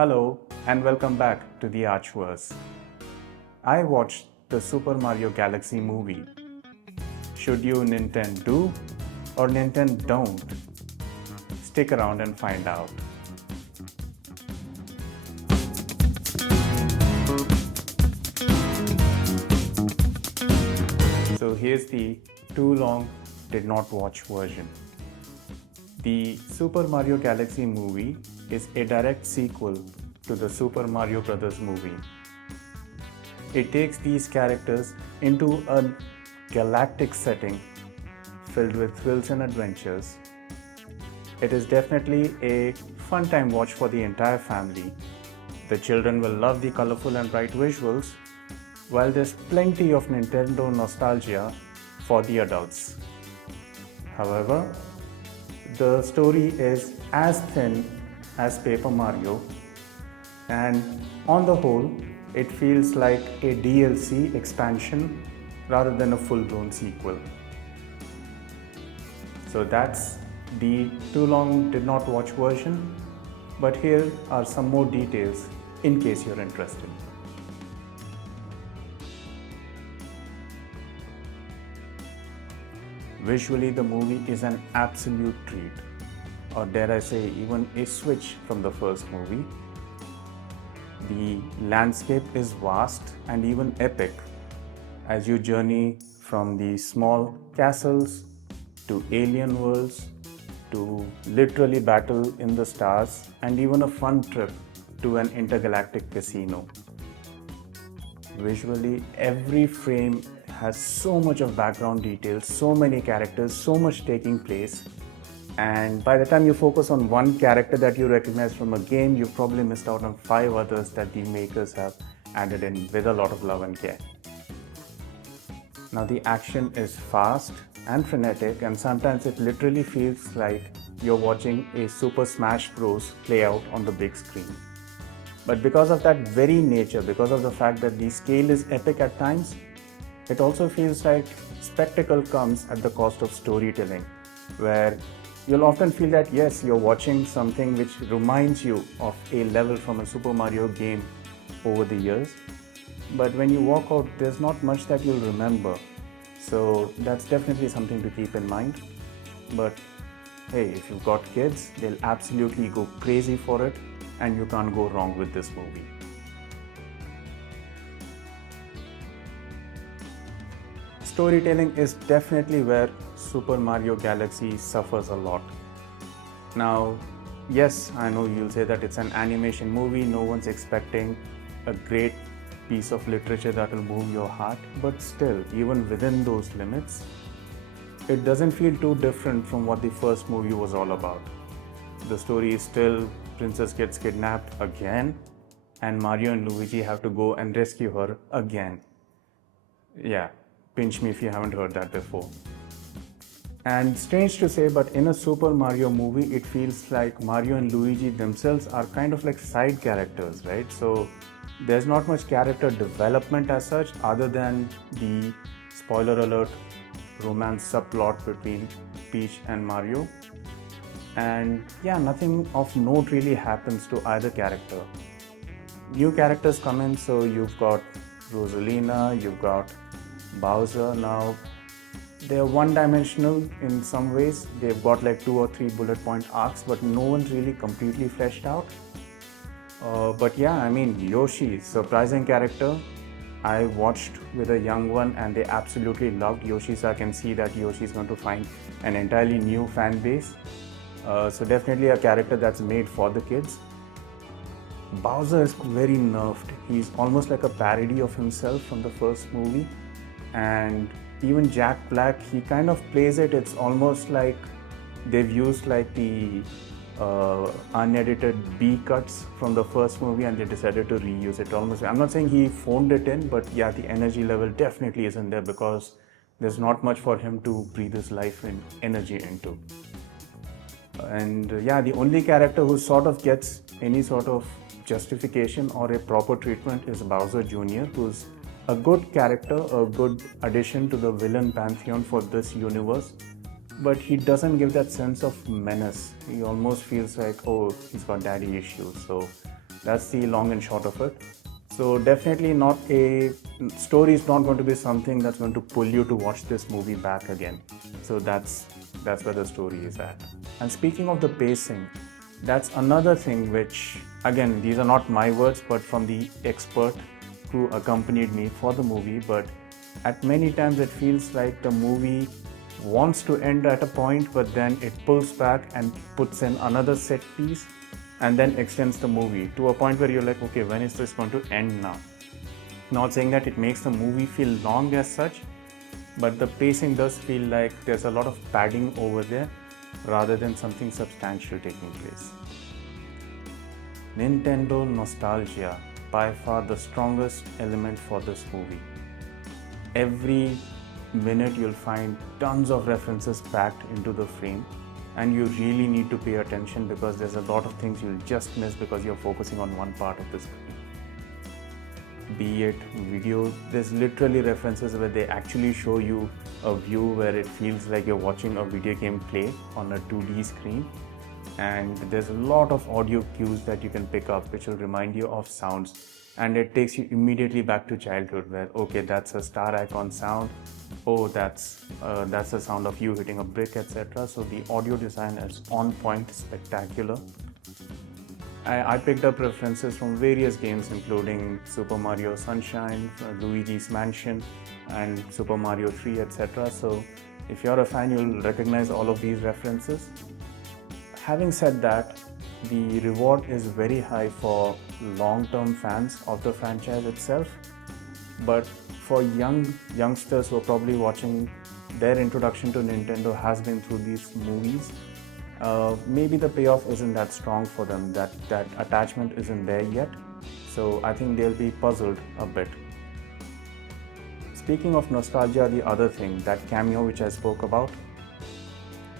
Hello and welcome back to the Archverse. I watched the Super Mario Galaxy movie. Should you Nintendo do or Nintendo don't? Stick around and find out. So here's the too long did not watch version. The Super Mario Galaxy movie is a direct sequel to the Super Mario Bros. Movie. It takes these characters into a galactic setting filled with thrills and adventures. It is definitely a fun time watch for the entire family. The children will love the colorful and bright visuals, while there's plenty of Nintendo nostalgia for the adults. However, the story is as thin as Paper Mario, and on the whole, it feels like a DLC expansion rather than a full-blown sequel. So that's the too long did not watch version, but here are some more details in case you're interested. Visually, the movie is an absolute treat, or dare I say, even a switch from the first movie. The landscape is vast and even epic as you journey from the small castles to alien worlds to literally battle in the stars and even a fun trip to an intergalactic casino. Visually, every frame has so much of background details, so many characters, so much taking place. And by the time you focus on one character that you recognize from a game, you've probably missed out on 5 others that the makers have added in with a lot of love and care. Now the action is fast and frenetic, and sometimes it literally feels like you're watching a Super Smash Bros. Play out on the big screen. But because of that very nature, because of the fact that the scale is epic at times, it also feels like spectacle comes at the cost of storytelling, where you'll often feel that yes, you're watching something which reminds you of a level from a Super Mario game over the years, but when you walk out, there's not much that you'll remember. So that's definitely something to keep in mind. But hey, if you've got kids, they'll absolutely go crazy for it, and you can't go wrong with this movie. Storytelling is definitely where Super Mario Galaxy suffers a lot. Now, yes, I know you'll say that it's an animation movie, no one's expecting a great piece of literature that will move your heart, but still, even within those limits, it doesn't feel too different from what the first movie was all about. The story is still Princess gets kidnapped again, and Mario and Luigi have to go and rescue her again. Yeah, pinch me if you haven't heard that before. And strange to say, but in a Super Mario movie, it feels like Mario and Luigi themselves are kind of like side characters, right? So there's not much character development as such, other than the, spoiler alert, romance subplot between Peach and Mario. And yeah, nothing of note really happens to either character. New characters come in, so you've got Rosalina, you've got Bowser. Now they're one-dimensional in some ways. They've got like 2 or 3 bullet point arcs, but no one's really completely fleshed out. But yeah, I mean, Yoshi, surprising character. I watched with a young one and they absolutely loved Yoshi, so I can see that Yoshi is going to find an entirely new fan base. So definitely a character that's made for the kids. Bowser is very nerfed. He's almost like a parody of himself from the first movie. And even Jack Black, he kind of plays it. It's almost like they've used like the unedited B cuts from the first movie and they decided to reuse it almost. I'm not saying he phoned it in, but yeah, the energy level definitely isn't there because there's not much for him to breathe his life and energy into. And yeah, the only character who sort of gets any sort of justification or a proper treatment is Bowser Jr., who's a good character, a good addition to the villain pantheon for this universe. But he doesn't give that sense of menace. He almost feels like, oh, he's got daddy issues. So That's the long and short of it. So definitely not a story is not going to be something that's going to pull you to watch this movie back again. So that's where the story is at. And speaking of the pacing, that's another thing which, again, these are not my words, but from the expert who accompanied me for the movie. But at many times it feels like the movie wants to end at a point, but then it pulls back and puts in another set piece and then extends the movie to a point where you're like, okay, when is this going to end now? Not saying that it makes the movie feel long as such, but the pacing does feel like there's a lot of padding over there rather than something substantial taking place. Nintendo nostalgia, by far the strongest element for this movie. Every minute you'll find tons of references packed into the frame, and you really need to pay attention because there's a lot of things you'll just miss because you're focusing on one part of the screen. Be it video, there's literally references where they actually show you a view where it feels like you're watching a video game play on a 2D screen, and there's a lot of audio cues that you can pick up which will remind you of sounds, and it takes you immediately back to childhood where, okay, that's a star icon sound, oh, that's the sound of you hitting a brick, etc. So the audio design is on point, spectacular. I picked up references from various games including Super Mario Sunshine, Luigi's Mansion, and Super Mario 3, etc. So if you're a fan, you'll recognize all of these references. Having said that, the reward is very high for long-term fans of the franchise itself, but for youngsters who are probably watching, their introduction to Nintendo has been through these movies. Maybe the payoff isn't that strong for them, that attachment isn't there yet, so I think they'll be puzzled a bit. Speaking of nostalgia, the other thing, that cameo which I spoke about,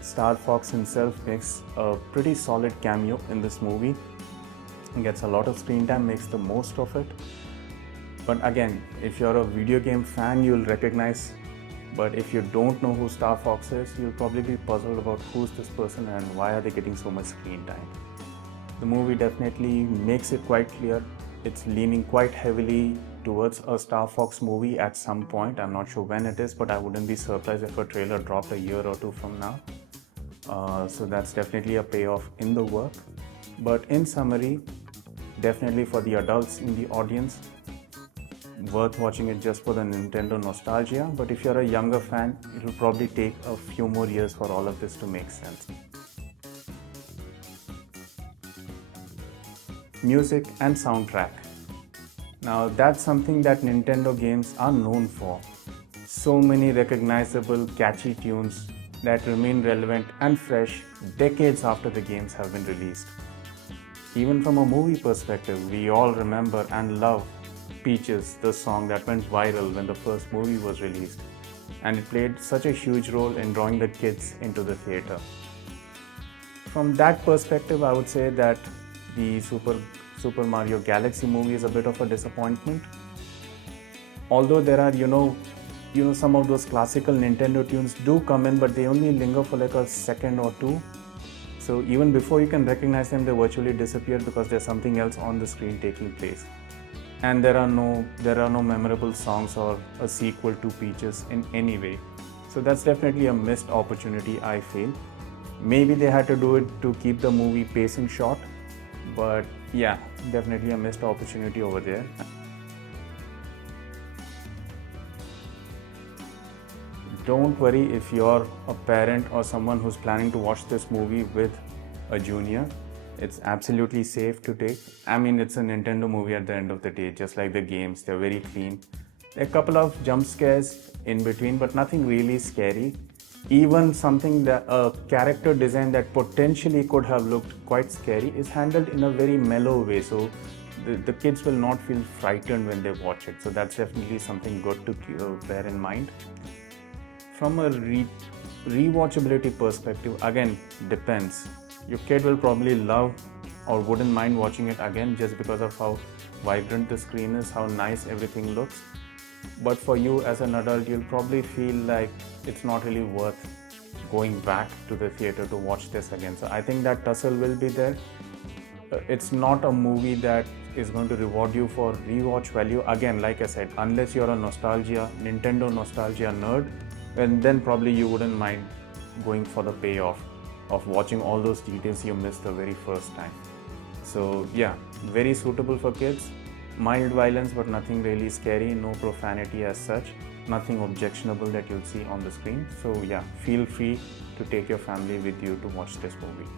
Star Fox himself makes a pretty solid cameo in this movie. He gets a lot of screen time, makes the most of it. But again, if you're a video game fan, you'll recognize, but if you don't know who Star Fox is, you'll probably be puzzled about who's this person and why are they getting so much screen time. The movie definitely makes it quite clear. It's leaning quite heavily towards a Star Fox movie at some point. I'm not sure when it is, but I wouldn't be surprised if a trailer dropped a year or two from now. So that's definitely a payoff in the work. But in summary, definitely for the adults in the audience, worth watching it just for the Nintendo nostalgia. But if you're a younger fan, it will probably take a few more years for all of this to make sense. Music and soundtrack. Now that's something that Nintendo games are known for. So many recognizable, catchy tunes that remain relevant and fresh decades after the games have been released. Even from a movie perspective, we all remember and love Peaches, the song that went viral when the first movie was released, and it played such a huge role in drawing the kids into the theater. From that perspective, I would say that the Super Mario Galaxy movie is a bit of a disappointment. Although there are, some of those classical Nintendo tunes do come in, but they only linger for like a second or two. So even before you can recognize them, they virtually disappear because there's something else on the screen taking place. And there are no memorable songs or a sequel to Peaches in any way. So that's definitely a missed opportunity, I feel. Maybe they had to do it to keep the movie pacing short, but yeah, definitely a missed opportunity over there. Don't worry if you're a parent or someone who's planning to watch this movie with a junior. It's absolutely safe to take. I mean, it's a Nintendo movie at the end of the day, just like the games. They're very clean. There are a couple of jump scares in between, but nothing really scary. Even something that a character design that potentially could have looked quite scary is handled in a very mellow way. So the kids will not feel frightened when they watch it. So that's definitely something good to bear in mind. From a rewatchability perspective, again, depends. Your kid will probably love or wouldn't mind watching it again just because of how vibrant the screen is, how nice everything looks. But for you as an adult, you'll probably feel like it's not really worth going back to the theater to watch this again. So I think that tussle will be there. It's not a movie that is going to reward you for rewatch value. Again, like I said, unless you're a Nintendo nostalgia nerd, and then probably you wouldn't mind going for the payoff of watching all those details you missed the very first time. So yeah, very suitable for kids. Mild violence, but nothing really scary, no profanity as such, nothing objectionable that you'll see on the screen. So yeah, feel free to take your family with you to watch this movie.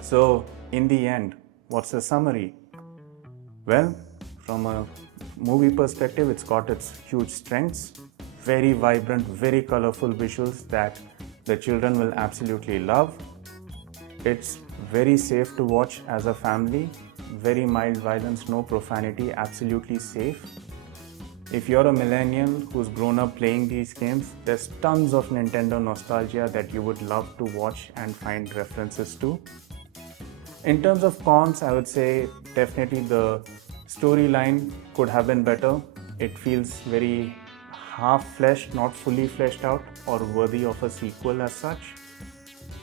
So in the end, what's the summary? Well, from a movie perspective, it's got its huge strengths, very vibrant, very colorful visuals that the children will absolutely love. It's very safe to watch as a family, very mild violence, no profanity, absolutely safe. If you're a millennial who's grown up playing these games, there's tons of Nintendo nostalgia that you would love to watch and find references to. In terms of cons, I would say definitely the storyline could have been better. It feels very half-fleshed, not fully fleshed out or worthy of a sequel as such.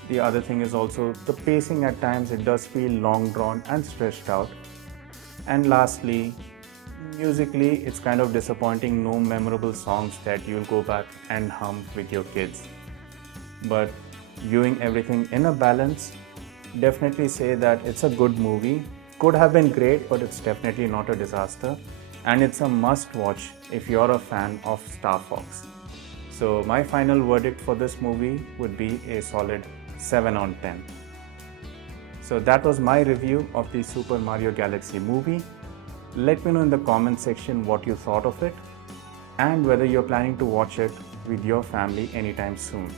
The other thing is also the pacing at times, it does feel long drawn and stretched out. And lastly, musically, it's kind of disappointing, no memorable songs that you'll go back and hum with your kids. But viewing everything in a balance, definitely say that it's a good movie. Could have been great, but it's definitely not a disaster. And it's a must watch if you're a fan of Star Fox. So my final verdict for this movie would be a solid 7 on 10. So that was my review of the Super Mario Galaxy movie. Let me know in the comment section what you thought of it and whether you're planning to watch it with your family anytime soon.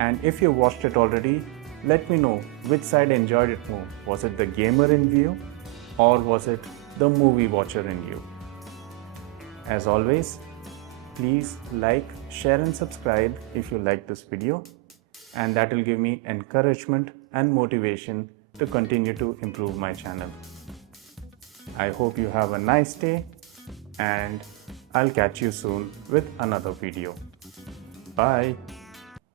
And if you watched it already, let me know which side enjoyed it more. Was it the gamer in you or was it the movie watcher in you? As always, please like, share and subscribe if you like this video, and that will give me encouragement and motivation to continue to improve my channel. I hope you have a nice day and I'll catch you soon with another video. Bye.